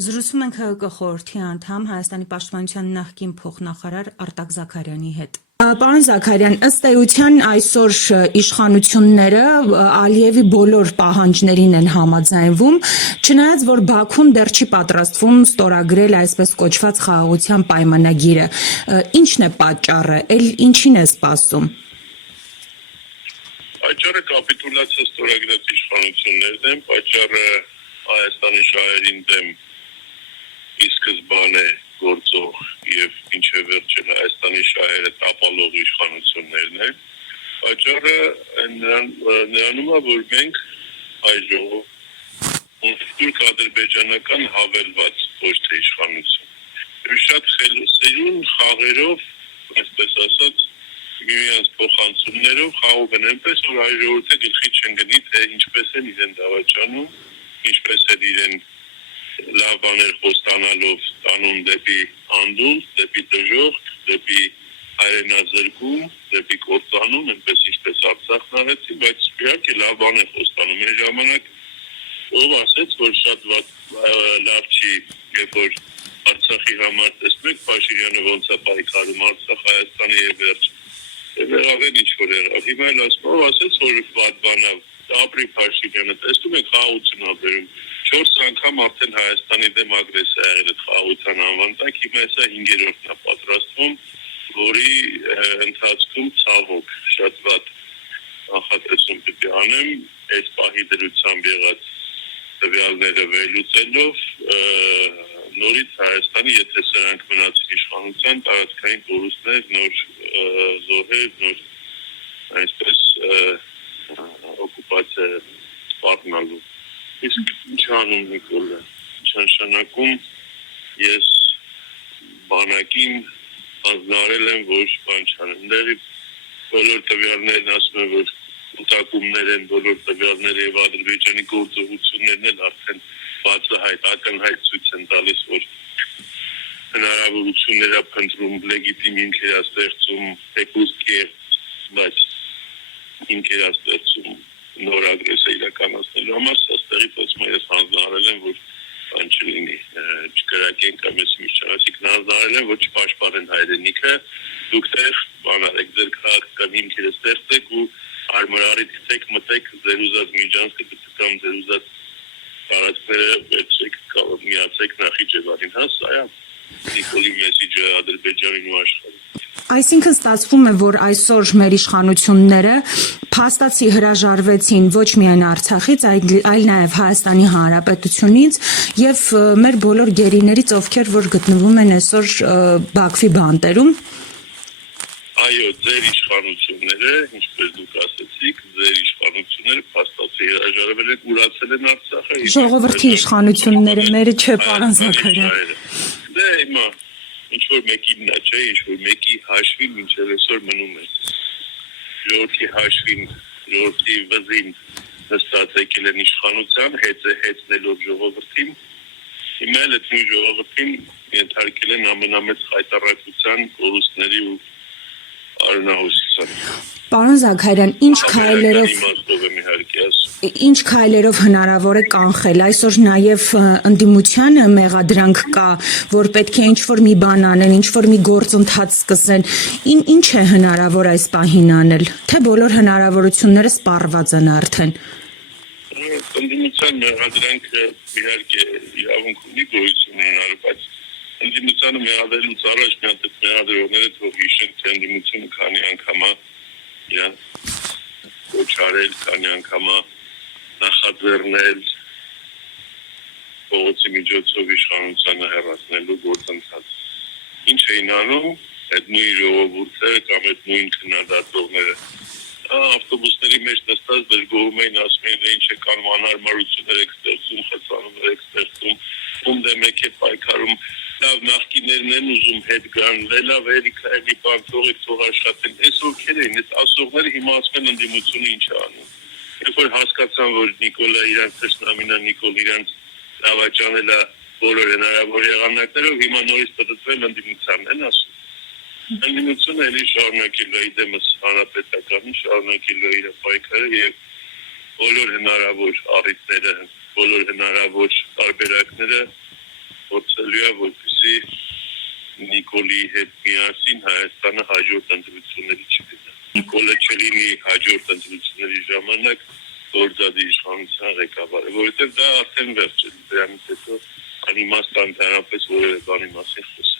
Զրուցում ենք ՀՀԿ խորհրդի անդամ Հայաստանի պաշտպանության նախկին փոխնախարար Արտակ Զաքարյանի հետ։ Պարոն Զաքարյան, ըստ էության այսօր իշխանությունները Ալիևի բոլոր պահանջներին են համաձայնվում, չնայած որ Բաքուն դեռ չի պատրաստվում ստորագրել այսպես կոչված խաղաղության պայմանագիրը։ Ինչն է պատճառը, ինչին է սպասում։ Պատճառը կապիտուլյացիա ստորագրած իշխանություններն են, պատճառը Հայաստանի շահերին դեմ ի սկզբանե գործող եւ ինչեւ վերջել Հայաստանի շահերը տապալող իշխանություններն են, պատճառը նրանում է, որ մենք այժմ թուրք-ադրբեջանական հավելված ոչ թե իշխանություն շատ խելոսերուն խաղերով, այսպես ասած, իրենց փոխանցումներով խաղում են այնպես, որ ժողովուրդը գլխի չընկնի, թե ինչպես են իրեն դավաճանում, ինչպես են իրեն լավ բաներ խոստանալով տանում դեպի անդուն, դեպի դժոխք, դեպի հայրենազրկում, դեպի կործանում, այնպես ինչպես Արցախն արեցին, բայց իհարկե լավ բաներ խոստանում։ Այն ժամանակ ով ասեց, որ շատ լավ չի, երբ որ Արցախի համար տեսնեք, Փաշինյանը ոնց է պայքարում Արցախ Հայաստանի եւ վերջ։ Եղավ ինչ որ եղավ։ Հիմա էլ ասում ով ասեց, որ վատ բան է, ապրի Փաշինյանը, տեսնում եք խաղաղություն ա բերում։ 4 անգամ արդեն Հայաստանի դեմ ագրեսիա եղել է խաղաղության անվան տակ, հիմա հեսա 5-րդն է պատրաստվում, որի ընթացքում ցավոք շատ վատ նախատեսում պիտի անեմ, այս պահի դրությամբ եղած տվյալները վերլուծելով նորից Հայաստանի, եթե սրանք մնացին իշխանության, տարածքային կորուստներ, նոր զոհեր, նոր այսպես օկուպացիա սպառնալու։ Իսկ ինչ անում Նիկոլը, ինչ նշանակում ես բանակին հանձնարարել եմ, որ բան չանեմ։ Դեռ բոլոր տվյալներն ասում են, որ կուտակումներ են, բոլոր տվյալները եւ Ադրբեջանի գործողություններն էլ արդեն բացահայտ, ակնհայտ ցույց են տալիս, որ հնարավորություններ է փնտրում, լեգիտիմ ինքերաստեղծում, թեկուզ կեղծ, բայց ինքերաստեղծում նոր ագրեսիա իրականացնելու համար ստեղից ասում ես հանձնարարել են, որ բան չլինի, չկրակեն կամ ես միշտ ասիկ հանձնարարել են, որ չպաշտպանեն հայրենիքը, դուք տեղ բան արեք, ձեր քաղաքական հիմքերը ստեղծեք ու արմարարից գցեք, մտեք ձեր ուզած Միջանցքը կամ ձեր ուզած տարածքները վերցրեք, միացեք Նախիջևանին, հա, սա է Նիկոլի մեսիջը Ադրբեջանին ու աշխարհին։ Այսինքն ստացվում է, որ այսօր մեր իշխանությունները փաստացի հրաժարվեցին ոչ միայն Արցախից, այլ նաև Հայաստանի Հանրապետությունից եւ մեր բոլոր գերիներից, ովքեր որ գտնվում են այսօր Բաքվի բանտերում։ Այո, ձեր իշխանությունները, ինչպես դուք ասացիք, ձեր իշխանությունները փաստացի հրաժարվել են, ուրացել են Արցախը։ Ժողովրդի իշխանությունները, մերը չէ, պարոն Զաքարյան։ Դե հիմա ինչ որ մեկին նա չէ, ինչ որ մեկի հաշվին մինչև այսօր մնում է։ Ժողովրդի հաշվին, ժողովրդի վզին նստած եկել են իշխանության, հեծնելով ժողովրդին, հիմա էլ այդ նույն ժողովրդին ենթարկել են ամենամեծ խայտառակության, կորուստների ու արնահոսության։ Պարոն Զաքարյան, ինչ քայլերով հնարավոր է կանխել։ Այսօր նաև ընդդիմությանը մեղադրանք կա, որ պետք է ինչ-որ մի բան անեն, ինչ-որ մի գործընթաց սկսեն։ Ինչ է հնարավոր այս պահին անել, թե բոլոր հնարավորությունները սպառված են արդեն։ Ընդդիմության մեղադրանքը իհարկե իրավունք ունի գոյություն ունենալու, բայց ընդդիմությանը մեղադրելուց առաջ մի հատ մեղադրողները թող հիշեն, թե ընդդիմությունը քանի անգամ է կոչարել, քանի անգամ նախաձեռնել փողոցի միջոցով իշխանությանը հեռացնելու գործընթաց։ Ինչ էին անում այդ նույն ժողովուրդը կամ այդ նույն քննադատողները ավտոբուսների մեջ նստած դժգոհում էին, ասում էին, ինչ է կանում, անհարմարություններ եք ստեղծում, խցանումներ եք ստեղծում, ում դեմ եք է պայքարում, լավ նախկիներն են ուզում հետ գան, լավ երիքա էլի բան թողեք, թող աշխատեն, այս ովքեր էին, այս ասողները հիմա ասում են ընդդիմությունը ինչ է անում։ Երբ որ հասկացան, որ Նիկոլը իրանց թշնամին է, Նիկոլ իրանց դավաճանել է բոլոր հնարավոր եղանակներով, հիմա նորից պատտվել ընդդիմությանն են ասում։ Ընդդիմությունը էլի շարունակելու է դեմս հանրապետականի, շարունակելու է իր պայքարը եւ բոլոր հնարավոր առիթները, բոլոր հնարավոր տարբերակները բնականաբար է, որպեսզի Նիկոլի հետ միասին Հայաստանը հաջորդ ընտրությունների չգնա։ Նիկոլը չլինի հաջորդ ընտրությունների ժամանակ գործադի իշխանության ղեկավարը, որովհետև դա արդեն վերջ է, դրանից հետո անիմաստ ընդհանրապես որևէ բանի մասին խոսել։